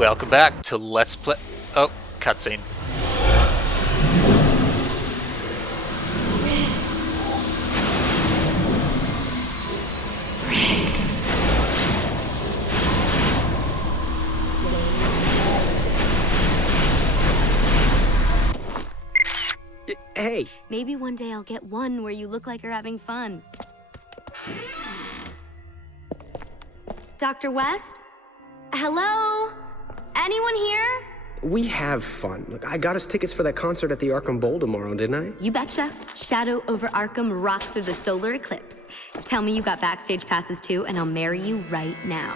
Welcome back to Let's Play... Oh, cutscene. Hey. Maybe one day I'll get one where you look like you're having fun. Dr. West? Hello? Anyone here? We have fun. Look, I got us tickets for that concert at the Arkham Bowl tomorrow, didn't I? You betcha. Shadow over Arkham rocks through the solar eclipse. Tell me you got backstage passes too, and I'll marry you right now.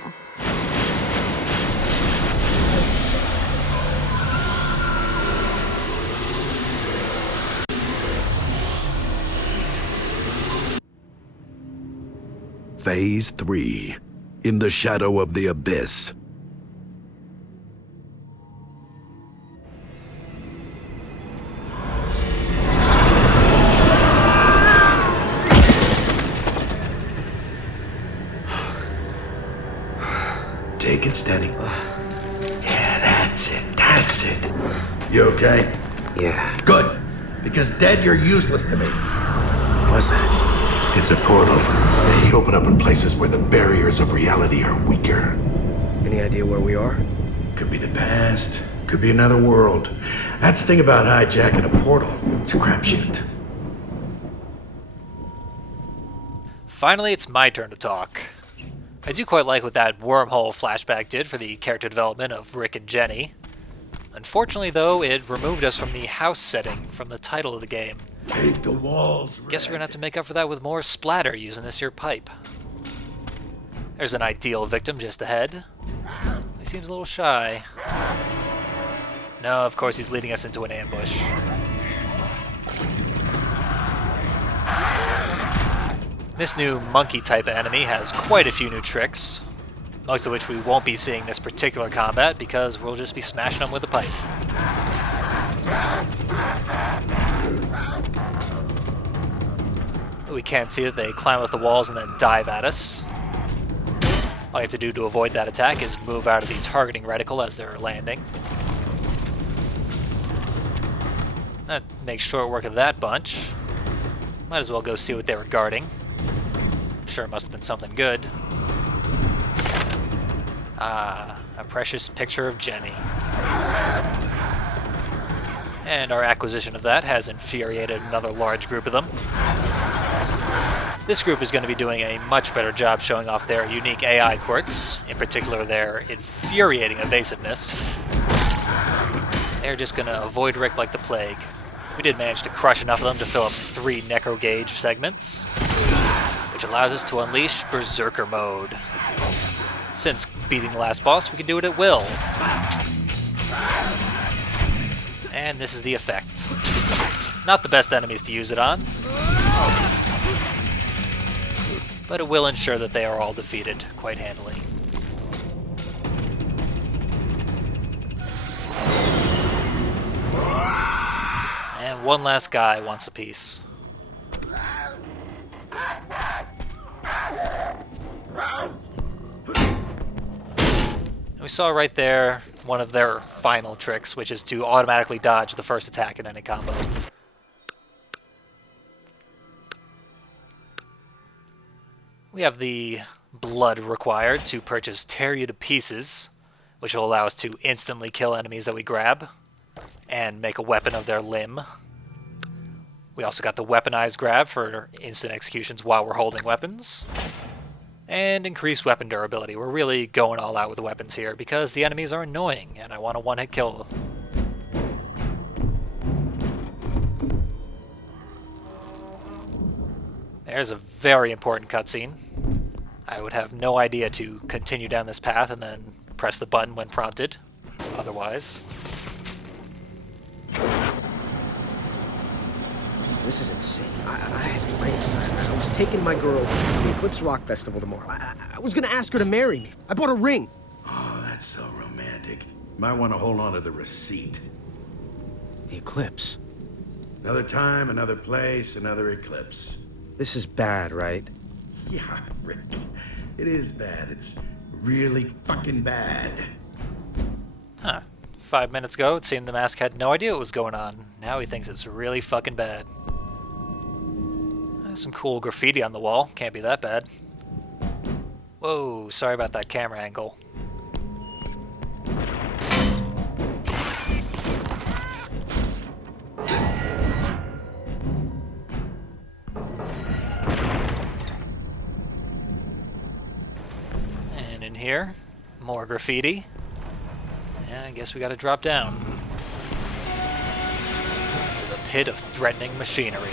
Phase 3. In the shadow of the abyss. Take it steady. Yeah, that's it. You okay? Yeah. Good. Because dead, you're useless to me. What's that? It's a portal. They open up in places where the barriers of reality are weaker. Any idea where we are? Could be the past. Could be another world. That's the thing about hijacking a portal. It's a crapshoot. Finally, it's my turn to talk. I do quite like what that wormhole flashback did for the character development of Rick and Jenny. Unfortunately, though, it removed us from the house setting from the title of the game. Paint the walls red. Guess we're gonna have to make up for that with more splatter using this here pipe. There's an ideal victim just ahead. He seems a little shy. No, of course he's leading us into an ambush. This new monkey-type enemy has quite a few new tricks, most of which we won't be seeing this particular combat because we'll just be smashing them with a pipe. We can't see that they climb up the walls and then dive at us. All you have to do to avoid that attack is move out of the targeting reticle as they're landing. That makes short work of that bunch. Might as well go see what they were guarding. Sure must have been something good. Ah, a precious picture of Jenny. And our acquisition of that has infuriated another large group of them. This group is going to be doing a much better job showing off their unique AI quirks, in particular their infuriating evasiveness. They're just going to avoid Rick like the plague. We did manage to crush enough of them to fill up 3 necro gauge segments, which allows us to unleash Berserker mode. Since beating the last boss, we can do it at will. And this is the effect. Not the best enemies to use it on, but it will ensure that they are all defeated quite handily. And one last guy wants a piece. We saw right there one of their final tricks, which is to automatically dodge the first attack in any combo. We have the blood required to purchase Tear You to Pieces, which will allow us to instantly kill enemies that we grab and make a weapon of their limb. We also got the weaponized grab for instant executions while we're holding weapons. And increased weapon durability. We're really going all out with the weapons here because the enemies are annoying and I want a one-hit kill. There's a very important cutscene. I would have no idea to continue down this path and then press the button when prompted. Otherwise. This is insane. I had plans. I was taking my girl to the Eclipse Rock Festival tomorrow. I was gonna ask her to marry me. I bought a ring. Oh, that's so romantic. Might want to hold on to the receipt. The Eclipse. Another time, another place, another eclipse. This is bad, right? Yeah, Rick. It is bad. It's really fucking bad. 5 minutes ago, it seemed the mask had no idea what was going on. Now he thinks it's really fucking bad. Some cool graffiti on the wall. Can't be that bad. Whoa, sorry about that camera angle. And in here, more graffiti. And I guess we gotta drop down to the pit of threatening machinery.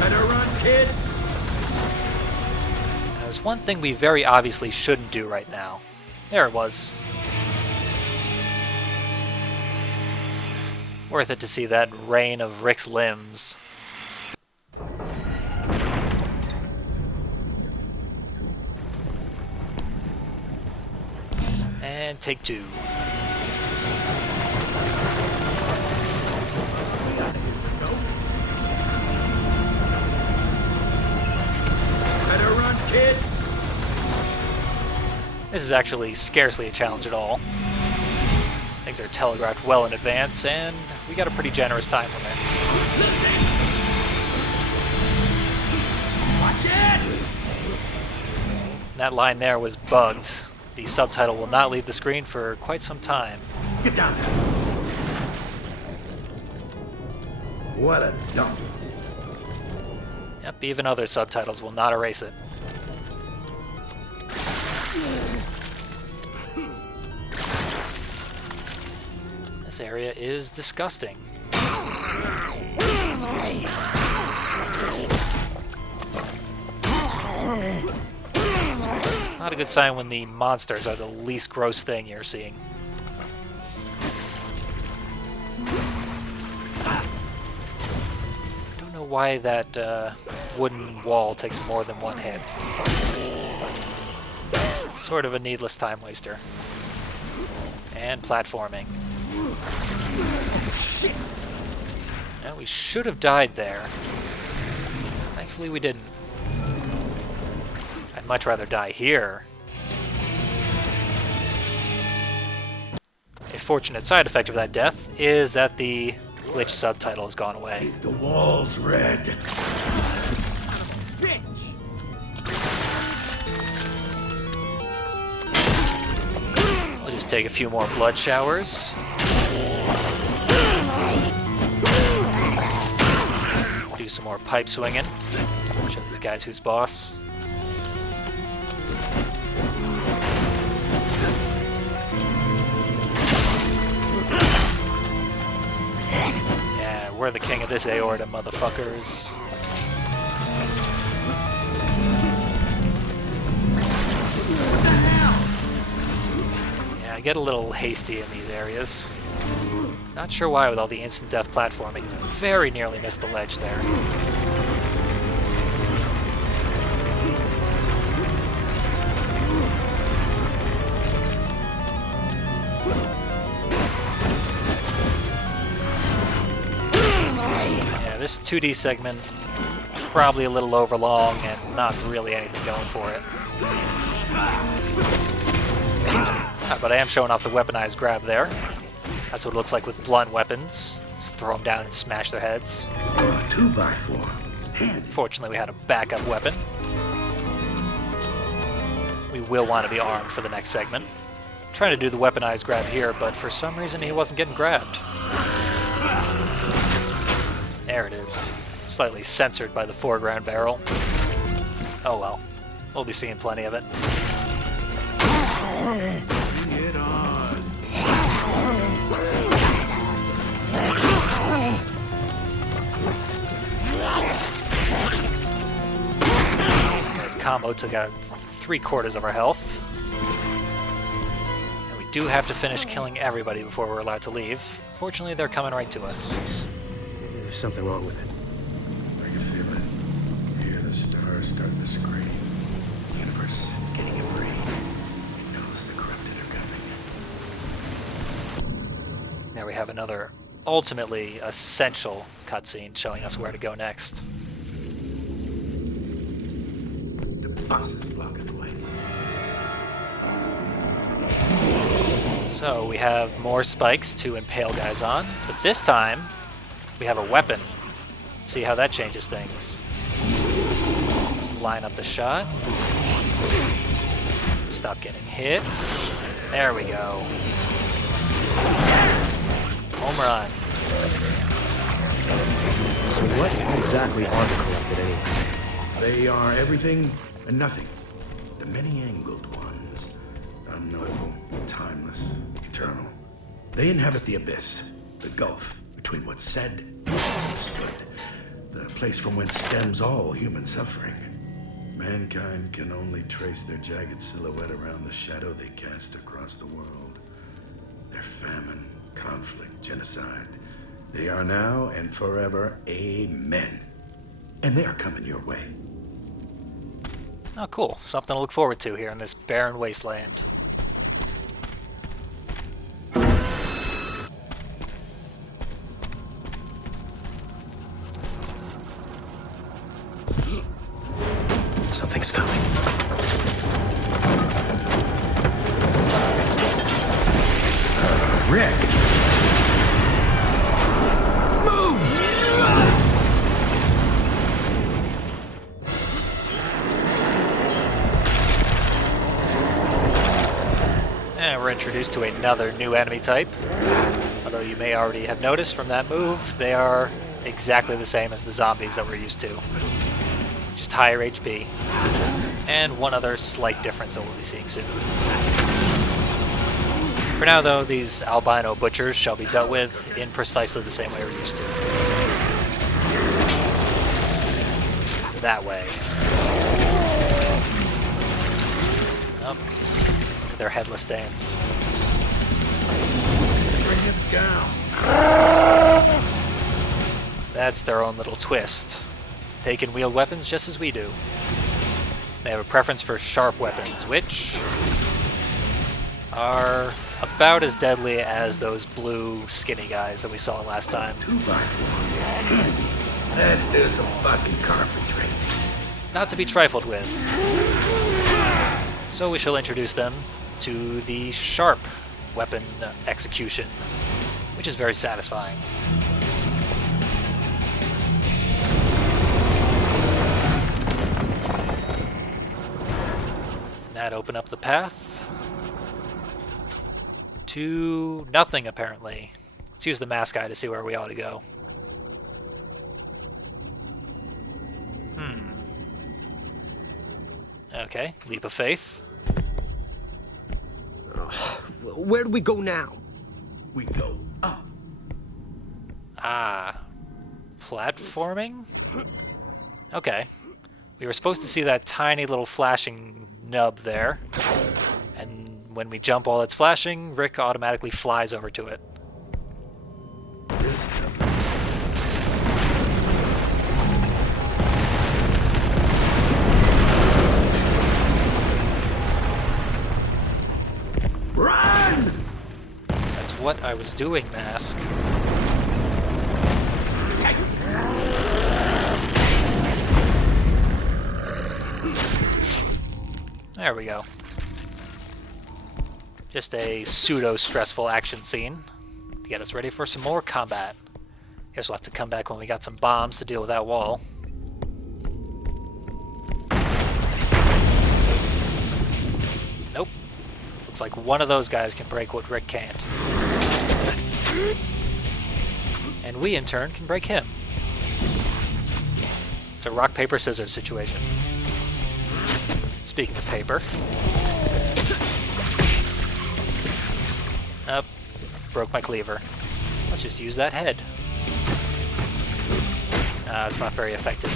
Better run, kid! There's one thing we very obviously shouldn't do right now. There it was. Worth it to see that rain of Rick's limbs. And take two. Better run, kid! This is actually scarcely a challenge at all. Things are telegraphed well in advance, and we got a pretty generous time limit. Watch it! That line there was bugged. The subtitle will not leave the screen for quite some time. Get down there! What a dump. Yep, even other subtitles will not erase it. This area is disgusting. It's not a good sign when the monsters are the least gross thing you're seeing. I don't know why that wooden wall takes more than one hit. Sort of a needless time waster. And platforming. Shit! Now we should have died there. Thankfully we didn't. I'd much rather die here. A fortunate side effect of that death is that the glitch subtitle has gone away. The wall's red. Bitch! We'll just take a few more blood showers. Do some more pipe swinging. Show these guys who's boss. Yeah, we're the king of this aorta, motherfuckers. Yeah, I get a little hasty in these areas. Not sure why with all the instant death platforming. Very nearly missed the ledge there. Yeah, this 2D segment probably a little overlong and not really anything going for it. But I am showing off the weaponized grab there. That's what it looks like with blunt weapons. Just throw them down and smash their heads. 2x4. Handy. Fortunately, we had a backup weapon. We will want to be armed for the next segment. I'm trying to do the weaponized grab here, but for some reason he wasn't getting grabbed. There it is. Slightly censored by the foreground barrel. Oh well. We'll be seeing plenty of it. Get on. This combo took out 3/4 of our health. And we do have to finish killing everybody before we're allowed to leave. Fortunately, they're coming right to us. There's something wrong with it. I can feel it. Hear the stars starting to scream. The universe is getting you free. It knows the corrupted are coming. There we have another ultimately essential cutscene showing us where to go next. The bus is blocking the way. So we have more spikes to impale guys on, but this time we have a weapon. Let's see how that changes things. Just line up the shot. Stop getting hit. There we go. Home run. So what exactly are the corrupted anyway? They are everything and nothing. The many-angled ones. Unknowable, timeless, eternal. They inhabit the abyss, the gulf between what's said and what's understood. The place from whence stems all human suffering. Mankind can only trace their jagged silhouette around the shadow they cast across the world. Their famine, conflict, genocide. They are now and forever amen. And they are coming your way. Oh, cool. Something to look forward to here in this barren wasteland. Something's coming. Rick! And we're introduced to another new enemy type. Although you may already have noticed from that move, they are exactly the same as the zombies that we're used to. Just higher HP. And one other slight difference that we'll be seeing soon. For now, though, these albino butchers shall be dealt with in precisely the same way we're used to. That way. Oh, their headless dance. Bring him down. That's their own little twist. They can wield weapons just as we do. They have a preference for sharp weapons, which are about as deadly as those blue skinny guys that we saw last time. 2x4. Let's do some fucking carpentry. Not to be trifled with. So we shall introduce them to the sharp weapon execution, which is very satisfying. And that opened up the path to nothing, apparently. Let's use the mask guy to see where we ought to go. Okay, leap of faith. Where do we go now? We go up. Ah, platforming? Okay. We were supposed to see that tiny little flashing nub there. And when we jump while it's flashing, Rick automatically flies over to it. This doesn't. Run! That's what I was doing, Mask. There we go. Just a pseudo-stressful action scene to get us ready for some more combat. Guess we'll have to come back when we got some bombs to deal with that wall. Nope. Looks like one of those guys can break what Rick can't. And we, in turn, can break him. It's a rock, paper, scissors situation. Speaking of paper. Up. Broke my cleaver. Let's just use that head. It's not very effective.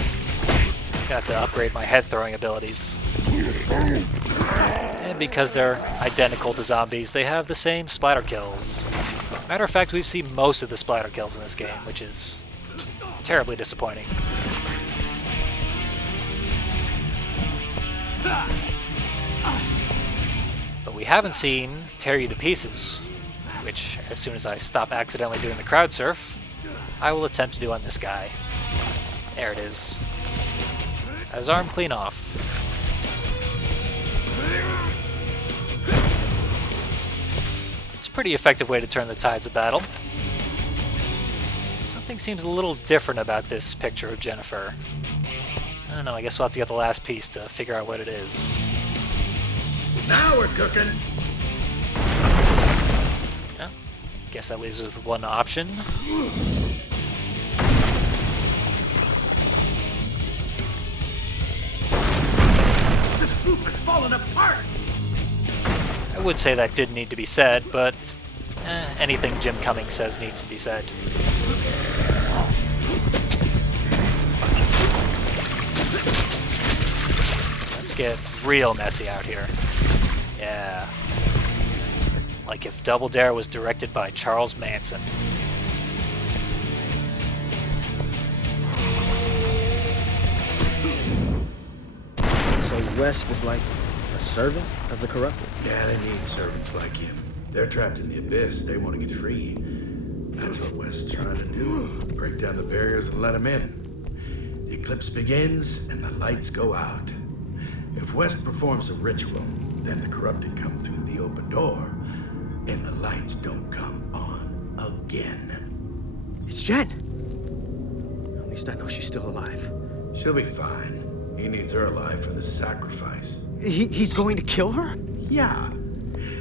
I'm gonna have to upgrade my head throwing abilities. And because they're identical to zombies, they have the same splatter kills. Matter of fact, we've seen most of the splatter kills in this game, which is terribly disappointing. But we haven't seen tear you to pieces, which, as soon as I stop accidentally doing the crowd surf, I will attempt to do on this guy. There it is. Got his arm clean off. It's pretty effective way to turn the tides of battle. Something seems a little different about this picture of Jennifer. I don't know, I guess we'll have to get the last piece to figure out what it is. Now we're cooking. Yeah, guess that leaves us with one option. This roof is falling apart. I would say that did need to be said, but anything Jim Cummings says needs to be said. Let's get real messy out here. Yeah. Like if Double Dare was directed by Charles Manson. So West is like a servant of the corrupted? Yeah, they need servants like him. They're trapped in the abyss. They want to get free. That's what West's trying to do. Break down the barriers and let them in. The eclipse begins and the lights go out. If West performs a ritual, then the corrupted come through the open door and the lights don't come on again. It's Jen. At least I know she's still alive. She'll be fine. He needs her alive for the sacrifice. He's going to kill her? Yeah.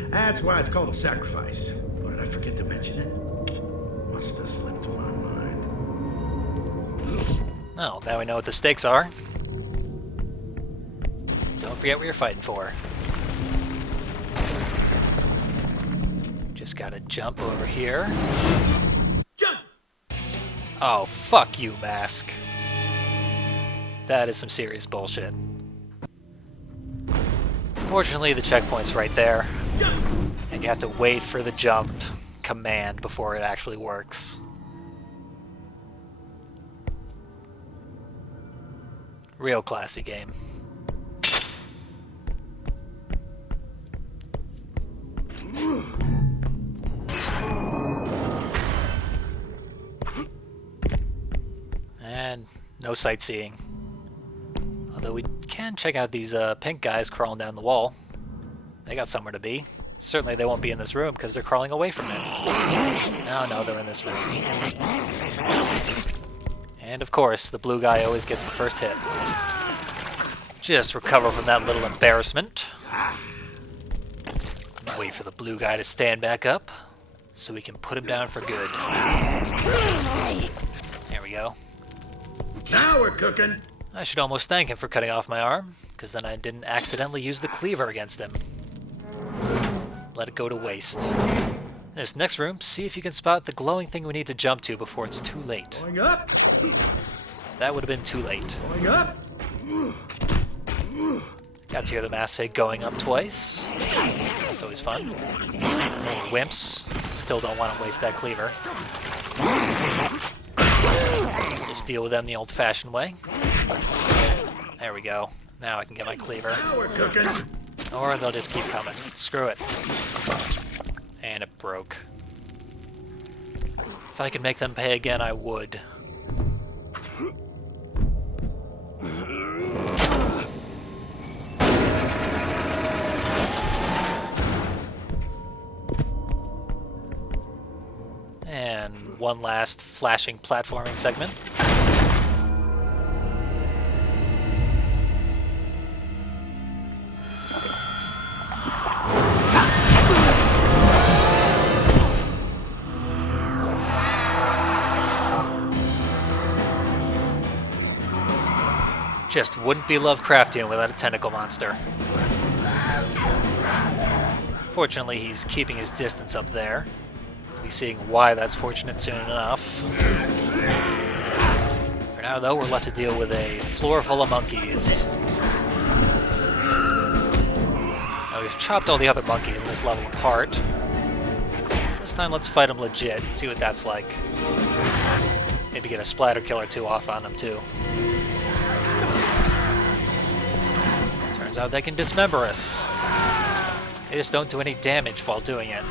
That's why it's called a sacrifice. Or did I forget to mention it? Must have slipped my mind. Well, now we know what the stakes are. Don't forget what you're fighting for. Just gotta jump over here. Jump! Oh, fuck you, Mask. That is some serious bullshit. Fortunately, the checkpoint's right there. And you have to wait for the jump command before it actually works. Real classy game. And no sightseeing. Although we can check out these pink guys crawling down the wall. They got somewhere to be. Certainly they won't be in this room because they're crawling away from it. No, they're in this room. And of course, the blue guy always gets the first hit. Just recover from that little embarrassment. Wait for the blue guy to stand back up so we can put him down for good. There we go. Now we're cooking. I should almost thank him for cutting off my arm, because then I didn't accidentally use the cleaver against him. Let it go to waste. In this next room, see if you can spot the glowing thing we need to jump to before it's too late. Going up. That would have been too late. Going up. Got to hear the mask say going up twice. That's always fun. Wimps. Still don't want to waste that cleaver. Just deal with them the old-fashioned way. There we go. Now I can get my cleaver. Now we're cooking. Or they'll just keep coming. Screw it. And it broke. If I could make them pay again, I would. And one last flashing platforming segment. Just wouldn't be Lovecraftian without a tentacle monster. Fortunately, he's keeping his distance up there. We'll be seeing why that's fortunate soon enough. For now, though, we're left to deal with a floor full of monkeys. Now, we've chopped all the other monkeys in this level apart. So this time, let's fight them legit, see what that's like. Maybe get a splatter kill or two off on them, too. Turns out they can dismember us. They just don't do any damage while doing it.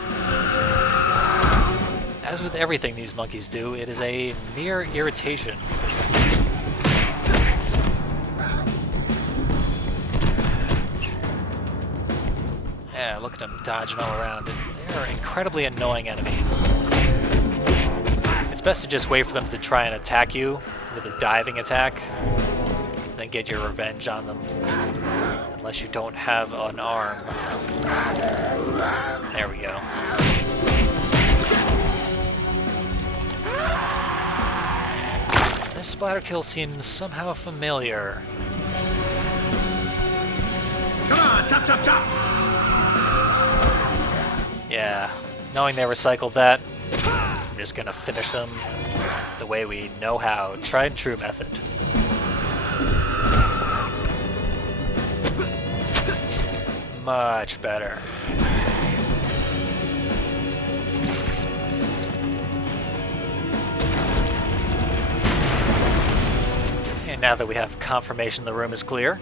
As with everything these monkeys do, it is a mere irritation. Yeah, look at them dodging all around. They're They're incredibly annoying enemies. It's best to just wait for them to try and attack you with a diving attack, then get your revenge on them. Unless you don't have an arm. There we go. This splatter kill seems somehow familiar. Come on, chop, chop, chop! Yeah, knowing they recycled that, I'm just gonna finish them the way we know how. Tried and true method. Much better. And now that we have confirmation the room is clear,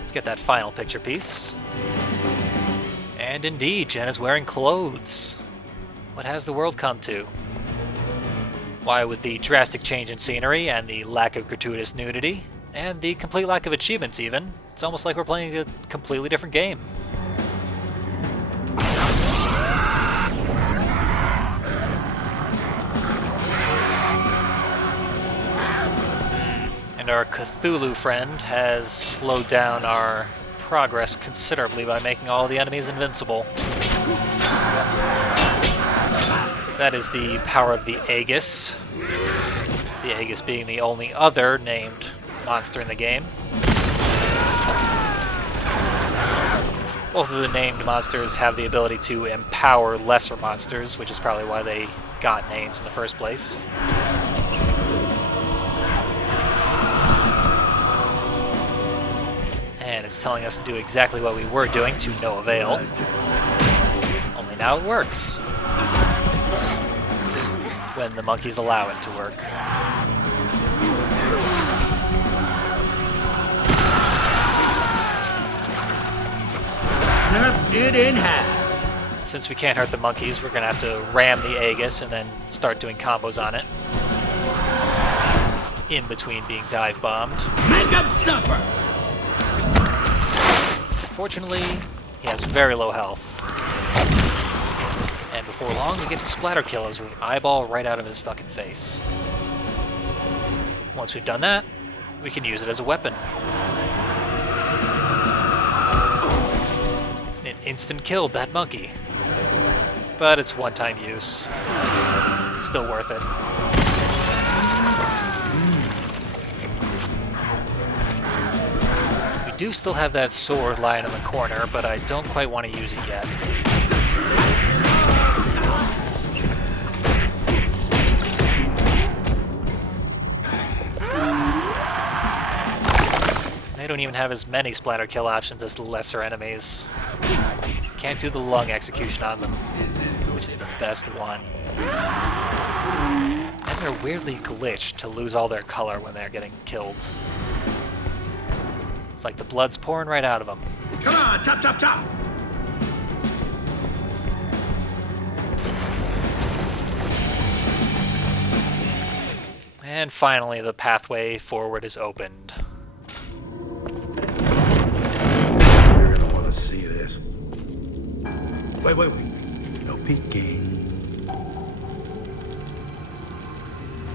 let's get that final picture piece. And indeed, Jen is wearing clothes. What has the world come to? Why, with the drastic change in scenery and the lack of gratuitous nudity, and the complete lack of achievements even, it's almost like we're playing a completely different game. And our Cthulhu friend has slowed down our progress considerably by making all the enemies invincible. That is the power of the Aegus. The Aegus being the only other named monster in the game. Both of the named monsters have the ability to empower lesser monsters, which is probably why they got names in the first place. And it's telling us to do exactly what we were doing to no avail. Only now it works. When the monkeys allow it to work. Snap it in half. Since we can't hurt the monkeys, we're gonna have to ram the Aegus and then start doing combos on it. In between being dive bombed. Make them suffer! Fortunately, he has very low health. And before long, we get the splatter kill as we eyeball right out of his fucking face. Once we've done that, we can use it as a weapon. It instant killed that monkey. But it's one-time use. Still worth it. We do still have that sword lying in the corner, but I don't quite want to use it yet. They don't even have as many splatter kill options as the lesser enemies. Can't do the lung execution on them, which is the best one. And they're weirdly glitched to lose all their color when they're getting killed. It's like the blood's pouring right out of them. Come on, chop, chop, chop! And finally, the pathway forward is opened. You're gonna want to see this. Wait. No peeking.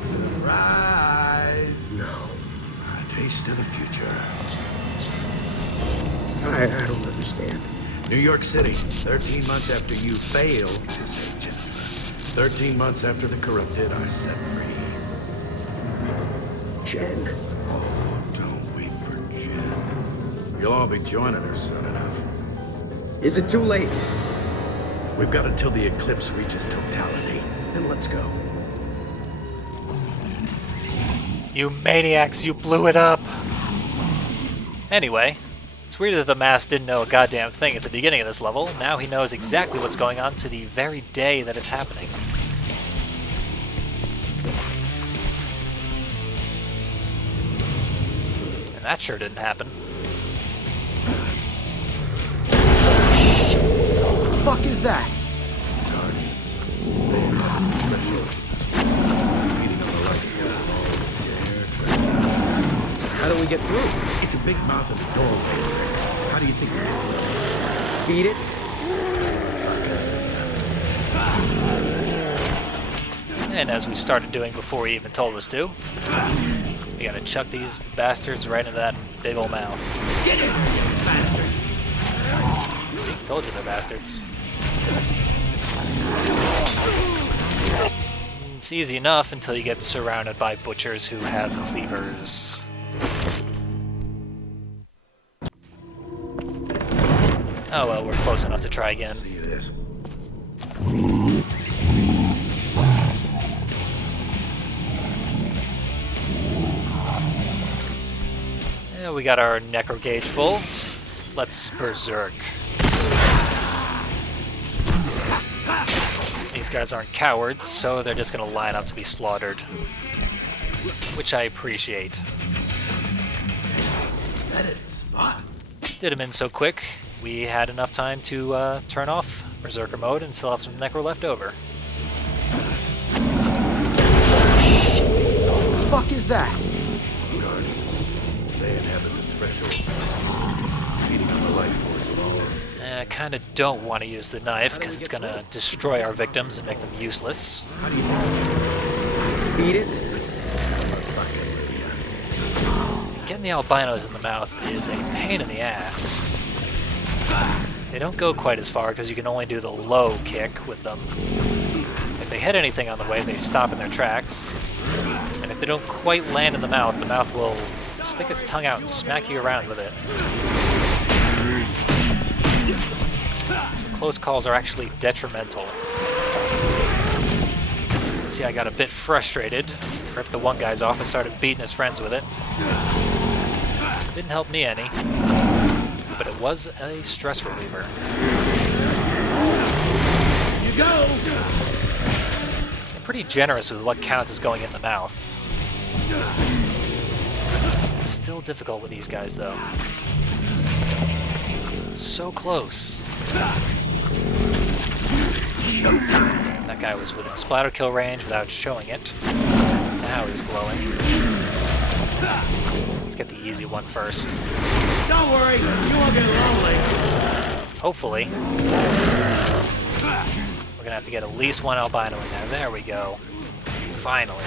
Surprise! No. A taste of the future. I don't understand. New York City, 13 months after you failed to save Jennifer. 13 months after the corrupted are set free. Jen. Oh, don't wait for Jen. You'll all be joining her soon enough. Is it too late? We've got until the eclipse reaches totality. Then let's go. You maniacs, you blew it up! Anyway, it's weird that the mask didn't know a goddamn thing at the beginning of this level. Now he knows exactly what's going on to the very day that it's happening. And that sure didn't happen. What the fuck is that? Guardians. They are specialists in this world. Feeding on the life force of all the air. So how do we get through? It's a big mouth at the doorway. How do you think we get through? Feed it? And as we started doing before he even told us to, we gotta chuck these bastards right into that big ol' mouth. Get it, bastard! See, told you they're bastards. It's easy enough until you get surrounded by butchers who have cleavers. Oh well, we're close enough to try again. See this. Yeah, we got our necro gauge full. Let's berserk. These guys aren't cowards, so they're just gonna line up to be slaughtered. Which I appreciate. That is spot. Did him in so quick, we had enough time to turn off Berserker mode and still have some necro left over. What the fuck is that? Guardians. They inhabit the thresholds, feeding on the life force of all. I kinda don't want to use the knife because it's gonna destroy our victims and make them useless. How do you think? Feed it? Getting the albinos in the mouth is a pain in the ass. They don't go quite as far because you can only do the low kick with them. If they hit anything on the way, they stop in their tracks. And if they don't quite land in the mouth will stick its tongue out and smack you around with it. So close calls are actually detrimental. See, I got a bit frustrated, ripped the one guy's off and started beating his friends with it. Didn't help me any, but it was a stress reliever. You go! I'm pretty generous with what counts as going in the mouth. It's still difficult with these guys, though. So close. That guy was within splatter kill range without showing it. Now he's glowing. Let's get the easy one first. Don't worry, you won't get lonely. Hopefully. We're gonna have to get at least one albino in there. There we go. Finally.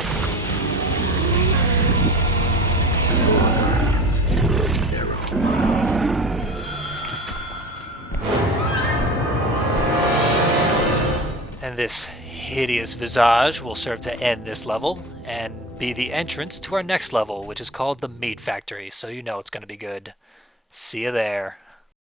And this hideous visage will serve to end this level and be the entrance to our next level, which is called the Meat Factory, so you know it's going to be good. See you there.